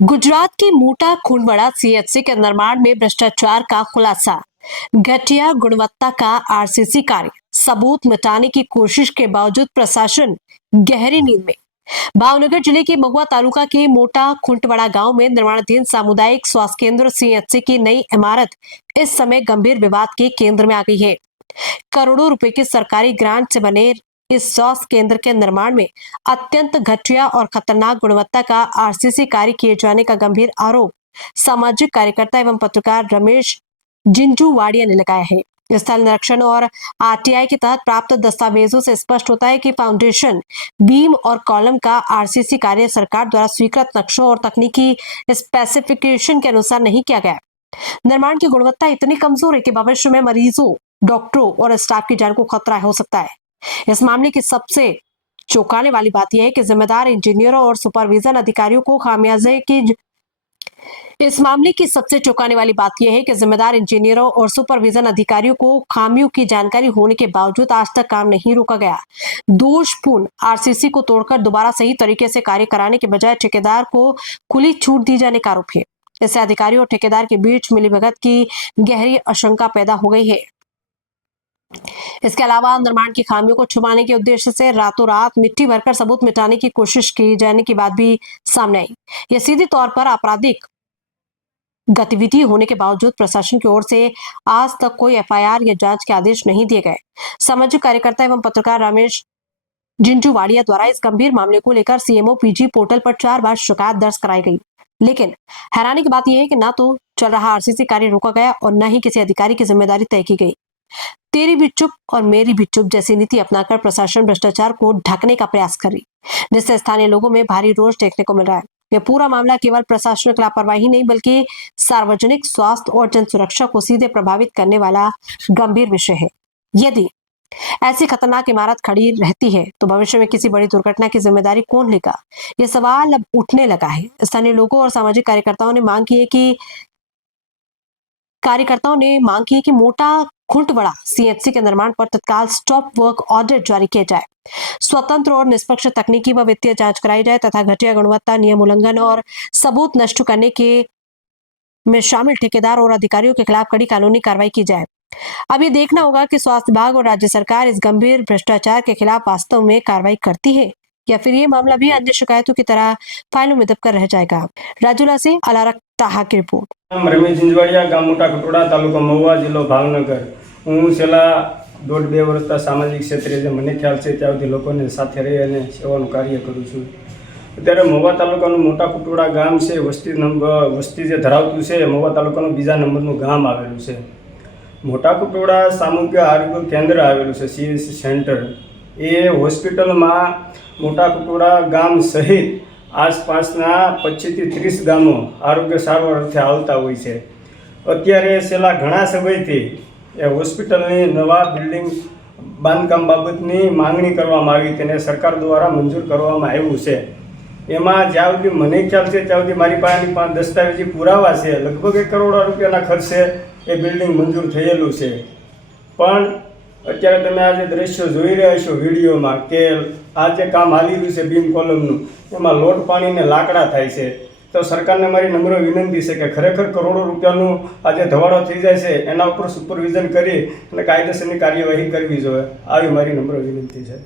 गुजरात के मोटा खूंटवाड़ा सीएचसी के निर्माण में भ्रष्टाचार का खुलासा। घटिया गुणवत्ता का आरसीसी कार्य, सबूत मिटाने की कोशिश के बावजूद प्रशासन गहरी नींद में। भावनगर जिले के महुआ तालुका के मोटा खुंटवाड़ा गांव में निर्माणाधीन सामुदायिक स्वास्थ्य केंद्र सीएचसी की नई इमारत इस समय गंभीर विवाद के केंद्र में आ गई है। करोड़ों रुपए की सरकारी ग्रांट से बने इस स्वास्थ्य केंद्र के निर्माण में अत्यंत घटिया और खतरनाक गुणवत्ता का आरसीसी कार्य किए जाने का गंभीर आरोप सामाजिक कार्यकर्ता एवं पत्रकार रमेश जिंजूवाड़िया ने लगाया है। स्थल निरीक्षण और आरटीआई के तहत प्राप्त दस्तावेजों से स्पष्ट होता है कि फाउंडेशन, बीम और कॉलम का आरसीसी कार्य सरकार द्वारा स्वीकृत नक्शों और तकनीकी स्पेसिफिकेशन के अनुसार नहीं किया गया। निर्माण की गुणवत्ता इतनी कमजोर है कि भविष्य में मरीजों, डॉक्टरों और स्टाफ की जान को खतरा हो सकता है। इस मामले की सबसे चौंकाने वाली बात यह है कि जिम्मेदार इंजीनियरों और सुपरविजन अधिकारियों को खामियाजे की इस मामले की सबसे चौंकाने वाली बात यह है कि जिम्मेदार इंजीनियरों और सुपरविजन अधिकारियों को खामियों की जानकारी होने के बावजूद आज तक काम नहीं रोका गया। दोषपूर्ण आरसीसी को तोड़कर दोबारा सही तरीके से कार्य कराने के बजाय ठेकेदार को खुली छूट दी जाने का आरोप है। इससे अधिकारियों और ठेकेदार के बीच मिलीभगत की गहरी आशंका पैदा हो गई है। इसके अलावा निर्माण की खामियों को छुपाने के उद्देश्य से रातों रात मिट्टी भरकर सबूत मिटाने की कोशिश की जाने की बात भी सामने आई। यह सीधे तौर पर आपराधिक गतिविधि होने के बावजूद प्रशासन की ओर से आज तक कोई एफआईआर या जांच के आदेश नहीं दिए गए। सामाजिक कार्यकर्ता एवं पत्रकार रमेश जिंजूवाड़िया द्वारा इस गंभीर मामले को लेकर सीएमओ पीजी पोर्टल पर 4 बार शिकायत दर्ज कराई गई, लेकिन हैरानी की बात यह है कि ना तो चल रहा आरसीसी कार्य रोका गया और न ही किसी अधिकारी की जिम्मेदारी तय की गई। तेरी भी चुप और मेरी भी चुप जैसी नीति अपनाकर प्रशासन भ्रष्टाचार को ढकने का प्रयास कर रही, जिससे स्थानीय लोगों में भारी रोष देखने को मिल रहा है। यह पूरा मामला केवल प्रशासनिक लापरवाही नहीं बल्कि सार्वजनिक स्वास्थ्य और जन सुरक्षा को सीधे प्रभावित करने वाला गंभीर विषय है। यदि ऐसी खतरनाक इमारत खड़ी रहती है तो भविष्य में किसी बड़ी दुर्घटना की जिम्मेदारी कौन लेगा? यह सवाल अब उठने लगा है। स्थानीय लोगों और सामाजिक कार्यकर्ताओं ने मांग की है कि मोटा खुंटवाड़ा सीएचसी के निर्माण पर तत्काल स्टॉप वर्क ऑर्डर जारी किया जाए, स्वतंत्र और निष्पक्ष तकनीकी व वित्तीय जांच कराई जाए तथा घटिया गुणवत्ता, नियम उल्लंघन और सबूत नष्ट करने के में शामिल ठेकेदार और अधिकारियों के खिलाफ कड़ी कानूनी कार्रवाई की जाए। अब ये देखना होगा कि स्वास्थ्य विभाग और राज्य सरकार इस गंभीर भ्रष्टाचार के खिलाफ वास्तव में कार्रवाई करती है या फिर ये मामला भी अन्य शिकायतों की तरह फाइलों में दबकर रह जाएगा। राजूला से अलारक टाहा की रिपोर्ट। रमेश जिंजवाड़िया, गाम मोटा खुंटवाड़ा, तालुको महुआ, जिल्लो भावनगर। हूँ छेल्ला 1.5-2 વર્ષથી સામાજિક ક્ષેત્રે જે મને ખ્યાલ છે ત્યાં સુધી લોકોને સાથે રહી અને સેવાનું કાર્ય કરું છું। અત્યારે મહુવા તાલુકાનું મોટા ખુંટવાડા ગામ છે, વસ્તી જે ધરાવતું છે, મહુવા તાલુકાનું 2જા નંબરનું ગામ આવેલું છે। મોટા ખુંટવાડા સામૂહિક આરોગ્ય કેન્દ્ર આવેલું છે, સીએસસી સેન્ટર। એ હોસ્પિટલમાં મોટા ખુંટવાડા ગામ સહિત આસપાસના 25 થી 30 ગામો આરોગ્ય સારવાર અર્થે આવતા હોય છે। અત્યારે છેલ્લા ઘણા સમયથી એ હોસ્પિટલની નવા બિલ્ડિંગ બાંધકામ બાબતની માંગણી કરવામાં આવી તેને સરકાર દ્વારા મંજૂર કરવામાં આવ્યું છે। એમાં જ્યાં સુધી મને ખ્યાલ છે ત્યાં સુધી મારી પાસે દસ્તાવેજી પુરાવા છે, લગભગ 1 કરોડ રૂપિયાના ખર્ચે એ બિલ્ડિંગ મંજૂર થયેલું છે। પણ અત્યારે તમે આ જે દ્રશ્યો જોઈ રહ્યા છો વિડીયોમાં કે આ જે કામ હાલી રહ્યું છે બીમ કોલમનું, એમાં લોટ પાણીને લાકડા થાય છે। તો સરકારને મારી નમ્ર વિનંતી છે કે ખરેખર કરોડો રૂપિયાનું આ જે ધવાડો થઈ જાય છે એના ઉપર સુપરવિઝન કરી અને કાયદેસરની કાર્યવાહી કરવી જોઈએ, આવી મારી નમ્ર વિનંતી છે।